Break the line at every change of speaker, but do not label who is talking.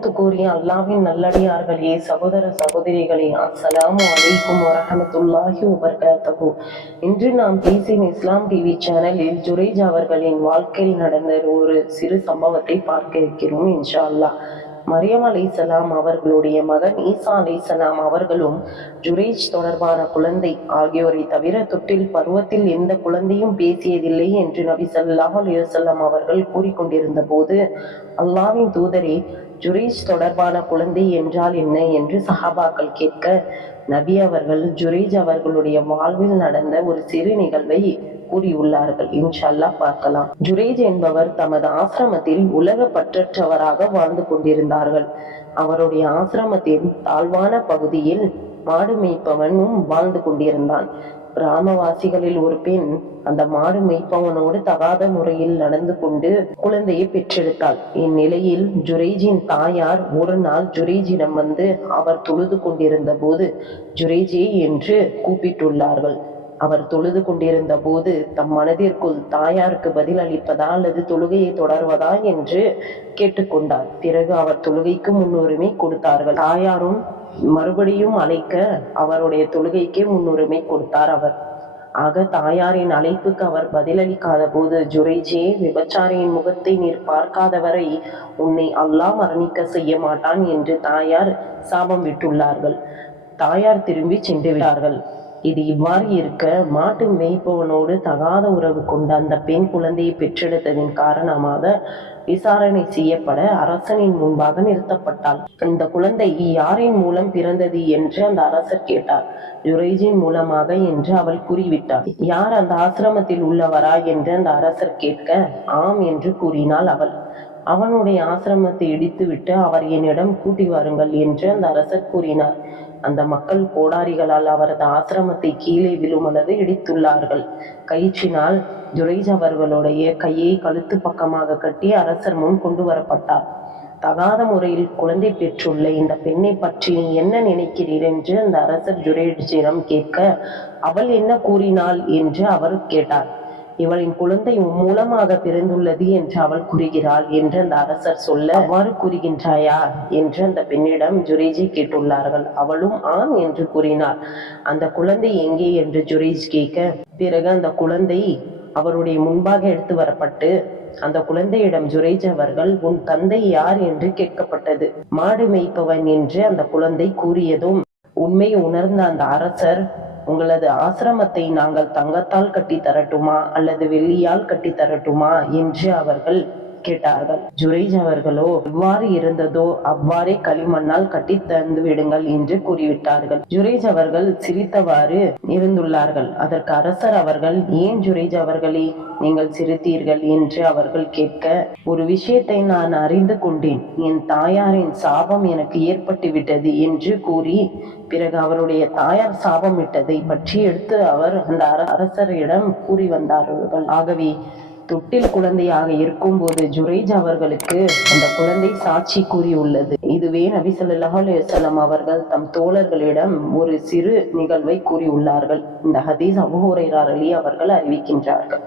கண்ணியத்துக்குரிய அல்லாவின் நல்லடியார்களே சகோதர சகோதரிகளே அஸ்ஸலாமு அலைக்கும் வரஹமத்துல்லாஹி வபரகாத்துஹு. இன்று நாம் பேசின இஸ்லாம் டிவி சேனலில் ஜுரேஜ் அவர்களின் வாழ்க்கையில் நடந்த ஒரு சிறு சம்பவத்தை பார்க்க இருக்கிறோம் இன்ஷா அல்லாஹ். மரியம் அலிசலாம் அவர்களுடைய மகன் ஈசா அலிசலாம் அவர்களும் ஜுரேஜ் தொடர்பான குழந்தை ஆகியோரை தவிர தொட்டில் பருவத்தில் எந்த குழந்தையும் பேசியதில்லை என்று நபி சல்லாஹ் அலைஹி அவர்கள் கூறிக்கொண்டிருந்த போது அல்லாவின் தூதரே ஜுரேஜ் தொடர்பான குழந்தை என்றால் என்ன என்று சஹாபாக்கள் கேட்க நபி அவர்கள் ஜுரேஜ் அவர்களுடைய வாழ்வில் நடந்த ஒரு சிறு நிகழ்வை கூறியுள்ளார்கள். இன்ஷால்லா பார்க்கலாம். ஜுரேஜ் என்பவர் தமது ஆசிரமத்தில் உலக பற்றற்றவராக வாழ்ந்து கொண்டிருந்தார்கள். அவருடைய ஆசிரமத்தின் தாழ்வான பகுதியில் மாடு மேய்ப்பவனும் வாழ்ந்து கொண்டிருந்தான். கிராமவாசிகளில் ஒரு பெண் அந்த மாடு மேய்ப்பவனோடு தகாத முறையில் நடந்து கொண்டு குழந்தையை பெற்றெடுத்தாள். இந்நிலையில் ஜுரேஜின் தாயார் ஒரு நாள் ஜுரேஜிடம் வந்து அவர் தொழுது கொண்டிருந்த போது ஜுரேஜே என்று கூப்பிட்டுள்ளார்கள். அவர் தொழுது கொண்டிருந்த போது தம் மனதிற்குள் தாயாருக்கு பதில் அளிப்பதா அல்லது தொழுகையை தொடர்வதா என்று கேட்டுக்கொண்டார். பிறகு அவர் தொழுகைக்கு முன்னுரிமை கொடுத்தார்கள். தாயாரும் மறுபடியும் அழைக்க அவருடைய தொழுகைக்கே முன்னுரிமை கொடுத்தார் அவர். ஆக தாயாரின் அழைப்புக்கு அவர் பதிலளிக்காத போது ஜுரைஜே விபச்சாரியின் முகத்தை நீர் பார்க்காதவரை உன்னை அல்லாஹ் மரணிக்க செய்ய மாட்டான் என்று தாயார் சாபம் விட்டுள்ளார்கள். தாயார் திரும்பி சென்று விட்டார்கள். இது இவ்வாறு இருக்க மாட்டு மேய்ப்பவனோடு தகாத உறவு கொண்ட அந்த பெண் குழந்தையை பெற்றெடுத்ததின் காரணமாக விசாரணை செய்யப்பட அரசனின் முன்பாக நிறுத்தப்பட்டாள். இந்த குழந்தை யாரின் மூலம் பிறந்தது என்று அந்த அரசர் கேட்டார். ஜுரைஜின் மூலமாக என்று அவள் கூறிவிட்டாள். யார் அந்த ஆசிரமத்தில் உள்ளவரா? என்று அந்த அரசர் கேட்க ஆம் என்று கூறினாள் அவள். அவனுடைய ஆசிரமத்தை இடித்துவிட்டு அவர் என்னிடம் கூட்டி வாருங்கள் என்று அந்த அரசர் கூறினார். அந்த மக்கள் கோடாரிகளால் அவரது ஆசிரமத்தை கீழே விழுமளவு இடித்துள்ளார்கள். கயிற்றினால் ஜுரைஜ் அவர்களுடைய கையை கழுத்து பக்கமாக கட்டி அரசர் முன் கொண்டு வரப்பட்டார். தகாத முறையில் குழந்தை பெற்றுள்ள இந்த பெண்ணை பற்றி நீ என்ன நினைக்கிறீர் என்று அந்த அரசர் ஜுரேஜிடம் கேட்க அவள் என்ன கூறினாள் என்று அவர் கேட்டார். இவளின் குழந்தை மூலமாக பிறந்துள்ளது என்று அவள் கூறுகிறாள் என்று அந்த அரசர் சொல்ல அவ்வாறு கூறுகின்றாயா? என்று அந்த பெண்ணிடம் ஜுரேஜி கேட்டுள்ளார்கள். அவளும் ஆம் என்று கூறினார் அந்த குழந்தை எங்கே? என்று ஜுரேஜ் கேட்க பிறகு அந்த குழந்தை அவருடைய முன்பாக எடுத்து வரப்பட்டு அந்த குழந்தையிடம் ஜுரேஜ் அவர்கள் உன் தந்தை யார்? என்று கேட்கப்பட்டது. மாடு மேய்ப்பவன் என்று அந்த குழந்தை கூறியதும் உண்மையை உணர்ந்த அந்த அரசர் உங்களது ஆசிரமத்தை நாங்கள் தங்கத்தால் கட்டி தரட்டுமா அல்லது வெள்ளியால் கட்டி தரட்டுமா என்று அவர்கள் கேட்டார்கள். ஜுரேஜ் அவர்களோ எவ்வாறு இருந்ததோ அவ்வாறே களிமண்ணால் கட்டி தந்து விடுங்கள் என்று கூறிவிட்டார்கள். ஜுரேஜ் அவர்கள் சிரித்தவாறு இருந்துள்ளார்கள். அதற்கு அரசர் அவர்கள் ஏன் ஜுரேஜ் அவர்களே நீங்கள் சிரித்தீர்கள்? என்று அவர்கள் கேட்க ஒரு விஷயத்தை நான் அறிந்து கொண்டேன். என் தாயாரின் சாபம் எனக்கு ஏற்பட்டு விட்டது என்று கூறி பிறகு அவருடைய தாயார் சாபமிட்டதை பற்றி எடுத்து அவர் அந்த அர- அரசரிடம் கூறி வந்தார்கள். ஆகவே தொட்டில் குழந்தையாக இருக்கும்போது ஜுரேஜ் அவர்களுக்கு அந்த குழந்தை சாட்சி கூறியுள்ளது. இதுவே நபி ஸல்லல்லாஹு அலைஹி அவர்கள் தம் தோழர்களிடம் ஒரு சிறு நிகழ்வை கூறியுள்ளார்கள். இந்த ஹதீஸ் அபூ அவர்கள் அறிவிக்கின்றார்கள்.